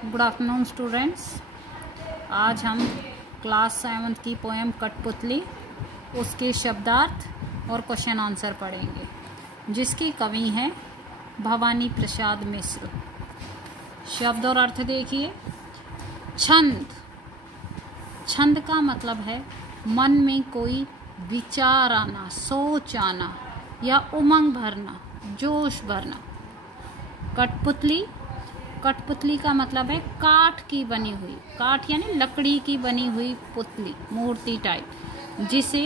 Good afternoon students. आज हम class 7 की पोएम कठपुतली, उसके शब्दार्थ और क्वेश्चन आंसर पढ़ेंगे, जिसकी कवि हैं भवानी प्रसाद मिश्र। शब्द और अर्थ देखिए। छंद। छंद का मतलब है मन में कोई विचार आना, सोच आना या उमंग भरना, जोश भरना। कठपुतली। कठपुतली का मतलब है काठ की बनी हुई, काठ यानी लकड़ी की बनी हुई पुतली, मूर्ति टाइप, जिसे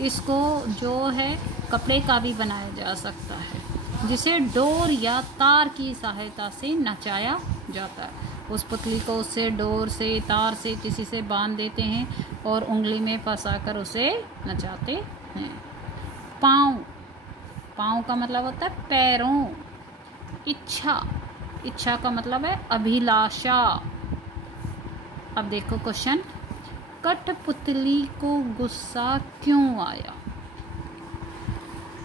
इसको जो है कपड़े का भी बनाया जा सकता है, जिसे डोर या तार की सहायता से नचाया जाता है। उस पुतली को उससे डोर से, तार से, किसी से बांध देते हैं और उंगली में फंसाकर उसे नचाते हैं। पाँव। पाँव का मतलब होता है पैरों। इच्छा। इच्छा का मतलब है अभिलाषा। अब देखो क्वेश्चन। कठपुतली को गुस्सा क्यों आया?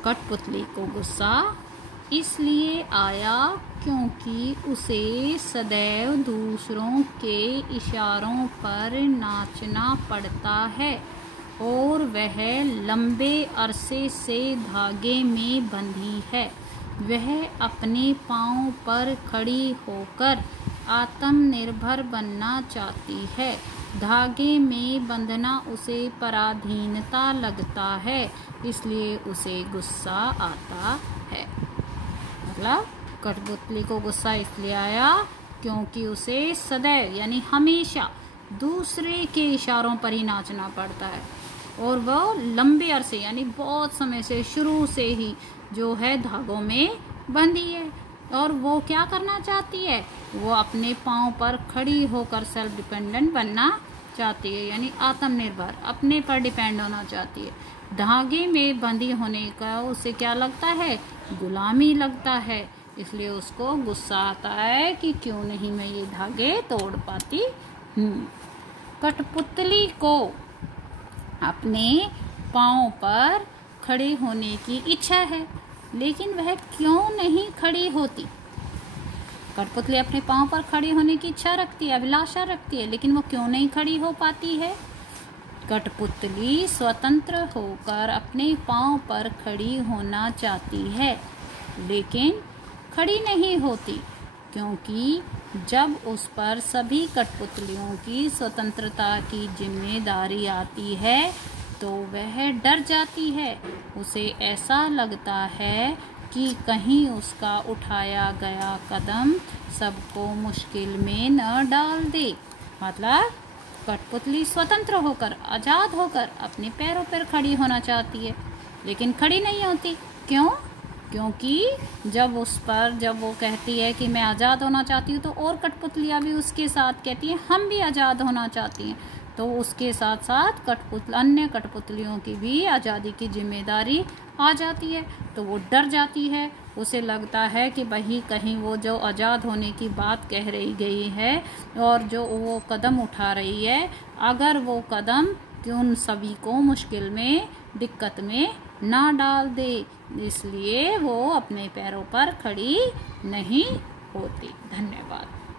कठपुतली को गुस्सा इसलिए आया क्योंकि उसे सदैव दूसरों के इशारों पर नाचना पड़ता है और वह लंबे अरसे से धागे में बंधी है। वह अपने पांव पर खड़ी होकर आत्मनिर्भर बनना चाहती है। धागे में बंधना उसे पराधीनता लगता है, इसलिए उसे गुस्सा आता है। मतलब कठपुतली को गुस्सा इसलिए आया क्योंकि उसे सदैव यानी हमेशा दूसरे के इशारों पर ही नाचना पड़ता है और वह लंबे अरसे यानी बहुत समय से, शुरू से ही जो है धागों में बंधी है। और वो क्या करना चाहती है? वो अपने पाँव पर खड़ी होकर सेल्फ डिपेंडेंट बनना चाहती है, यानी आत्मनिर्भर, अपने पर डिपेंड होना चाहती है। धागे में बंधी होने का उसे क्या लगता है? गुलामी लगता है, इसलिए उसको गुस्सा आता है कि क्यों नहीं मैं ये धागे तोड़ पाती हूँ। कठपुतली को अपने पाँव पर खड़े होने की इच्छा है, लेकिन वह क्यों नहीं खड़ी होती? कठपुतली अपने पाँव पर खड़ी होने की इच्छा रखती है, अभिलाषा रखती है, लेकिन वो क्यों नहीं खड़ी हो पाती है? कठपुतली स्वतंत्र होकर अपने पाँव पर खड़ी होना चाहती है, लेकिन खड़ी नहीं होती, क्योंकि जब उस पर सभी कठपुतलियों की स्वतंत्रता की जिम्मेदारी आती है तो वह डर जाती है। उसे ऐसा लगता है कि कहीं उसका उठाया गया कदम सबको मुश्किल में न डाल दे। मतलब कठपुतली स्वतंत्र होकर, आज़ाद होकर अपने पैरों पर खड़ी होना चाहती है, लेकिन खड़ी नहीं होती। क्यों? क्योंकि जब वो कहती है कि मैं आज़ाद होना चाहती हूँ, तो और कठपुतलियाँ भी उसके साथ कहती हैं हम भी आज़ाद होना चाहती हैं। तो उसके साथ साथ अन्य कठपुतलियों की भी आज़ादी की जिम्मेदारी आ जाती है, तो वो डर जाती है। उसे लगता है कि भाई कहीं वो जो आज़ाद होने की बात कह रही गई है और जो वो कदम उठा रही है, अगर वो कदम उन सभी को मुश्किल में, दिक्कत में ना डाल दे, इसलिए वो अपने पैरों पर खड़ी नहीं होती। धन्यवाद।